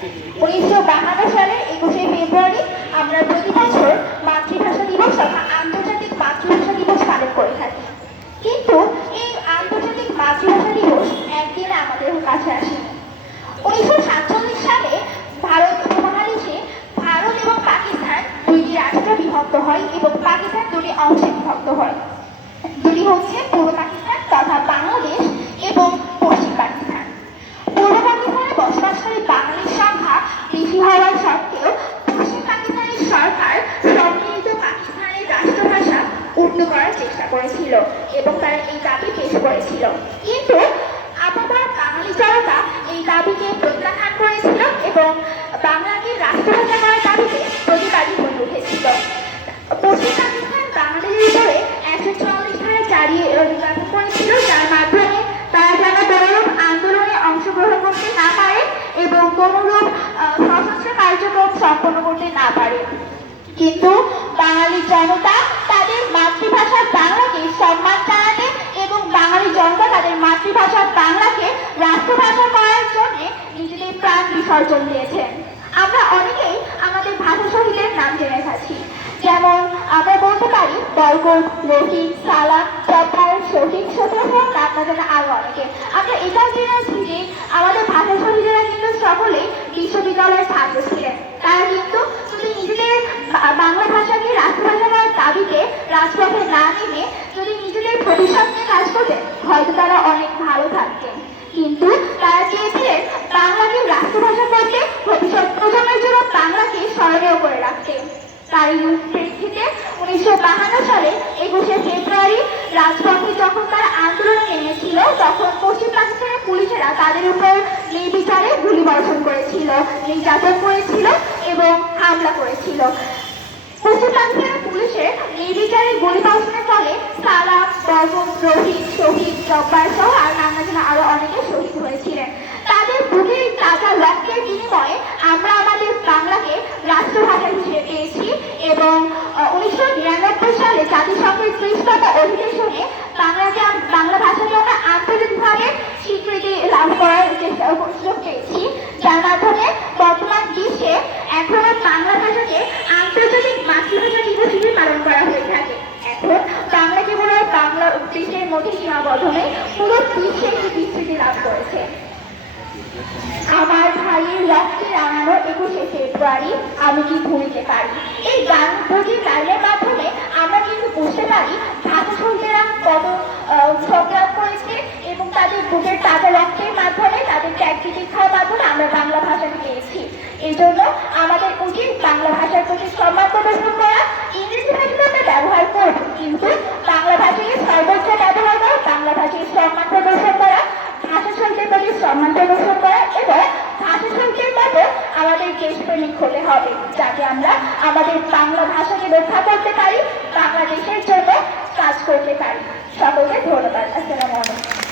1952 সালে 21শে ফেব্রুয়ারি আমরা প্রতি বছর মাতৃভাষা দিবস তথা আন্তর্জাতিক মাতৃভাষা দিবস পালন করে থাকি। কিন্তু এই আন্তর্জাতিক মাতৃভাষা দিবস একদিনে আমাদের কাছে আসেনি। 1947 সালে ভারত উপমহাদেশে ভারত এবং পাকিস্তান দুইটি রাষ্ট্রে বিভক্ত হয় এবং পাকিস্তান দুটি অংশে বিভক্ত হয়। দুটি হচ্ছে পূর্ব পাকিস্তান তথা বাংলাদেশ এবং পশ্চিম পাকিস্তান। পূর্ব পাকিস্তানে বসবাসকারী বাঙালির সংখ্যা বেশি হওয়ার সত্ত্বেও পশ্চিম পাকিস্তানের সরকার সম্মিলিত পাকিস্তানের রাষ্ট্রভাষা উর্দু করার চেষ্টা করেছিল এবং তারা এই দাবি পেশ করেছিল। কিন্তু আপাতত বাঙালি জনতা এই দাবিকে প্রত্যাখ্যান করেছিল এবং বাংলাকে রাষ্ট্রভাষা করার দাবিতে প্রতিবাদী হয়ে উঠেছিল। পশ্চিম পাকিস্তান বাংলাদেশের উপরে 144 ধারা জারি নির্বাচন করেছিল, যার মাধ্যমে তারা যেন কোনোরূপ আন্দোলনে অংশগ্রহণ করতে না পারে এবং কোনোরূপ সশস্ত্র কার্যক্রম সম্পন্ন করতে না পারে। কিন্তু বাঙালি জনতা তাদের মাতৃভাষা বাংলাকে সম্মান জানাতে এবং বাঙালি জনতা তাদের মাতৃভাষা বাংলাকে রাষ্ট্রভাষা করার জন্য নিজেদের প্রাণ বিসর্জন দিয়েছেন। আমরা অনেকেই আমাদের ভাষা শহীদের নাম জেনে থাকি, যেমন আমরা বলতে পারি বরকত, রহিম, সালাম, জব্বার, শহীদ, সত্যেন্দ্র, নাম না জানা আরো অনেকে। আমরা এটাও জেনেছি যে আমাদের ভাষা শহীদেরা কিন্তু সকলেই বিশ্ববিদ্যালয়ের ছাত্র ছিলেন। তারা কিন্তু যদি নিজেদের বাংলা ভাষাকে রাষ্ট্রভাষা করার দাবিতে রাজপথে না নেমে যদি নিজেদের ভবিষ্যৎ নিয়ে কাজ করতেন, হয়তো তারা অনেক ভালো থাকতেন। কিন্তু তারা চেয়েছিলেন বাংলাকে রাষ্ট্রভাষা করতে, ভবিষ্যৎ প্রজন্মের জন্য বাংলাকে স্মরণীয় করে রাখতে। তারই প্রেক্ষিতে 1952 সালে 21শে ফেব্রুয়ারি রাজপথে যখন তারা আন্দোলনে নেমেছিল, তখন পশ্চিম পাকিস্তানের পুলিশেরা তাদের উপর নির্বিচারে গুলিবর্ষণ করেছিল, নির্যাতন করেছিল এবং হামলা করেছিল। পশ্চিম পাকিস্তানের পুলিশের নির্বিচারে গুলিবর্ষণের ফলে সালাম, বরকত, রহিম, শহীদ, জব্বার সহ আর নাম না জানা আরো অনেকে শহীদ হয়েছিলেন। তাদের বুকের তাজা রক্তের বিনিময়ে আমরা আমাদের বাংলাকে রাষ্ট্রভাষা হিসেবে পেয়েছি এবং 1999 সালে জাতিসংঘের 30তম অধিবেশনে বাংলা ভাষাকে আমরা আন্তর্জাতিকভাবে স্বীকৃতি লাভ করার সুযোগ পেয়েছি, যার মাধ্যমে বর্তমান বিশ্বে এখনো বাংলা ভাষাকে আন্তর্জাতিক মাতৃভাষা দিবস হিসেবে পালন করা হয়ে থাকে। এখন বাংলা কেবল বাংলা দেশের মধ্যে সীমাবদ্ধ নেই, পুরো বিশ্বে বিস্তৃতি লাভ করেছে। আমার ভাইয়ের রক্তে রাঙানো 21শে ফেব্রুয়ারি আমি কি ভুলতে পারি, এই গান দুটির লাইনের মাধ্যমে আমরা কিন্তু বুঝতে পারি ভাষা শহীদেরা কত সংগ্রাম করেছে এবং তাদের বুকের তাজা রক্তের মাধ্যমে, তাদের ত্যাগ প্রতীক্ষার মাধ্যমে আমরা বাংলা ভাষাকে পেয়েছি। এই জন্য আমাদের উচিত বাংলা ভাষার প্রতি সম্মান প্রদর্শন করা। ইংরেজি ভাষাকে আমরা ব্যবহার করব, কিন্তু বাংলা ভাষাকে সর্বোচ্চ ব্যবহার করা, বাংলা ভাষায় সম্মান প্রদর্শন করা, ভাষা শহীদের প্রতি সম্মান প্রদর্শন করা এবং ভাষা শহীদের মতো আমাদের দেশপ্রেমিক হতে হবে, যাতে আমরা আমাদের বাংলা ভাষাকে রক্ষা করতে পারি, বাংলাদেশের জন্য কাজ করতে পারি। সকলকে ধন্যবাদ। আসসালামু আলাইকুম।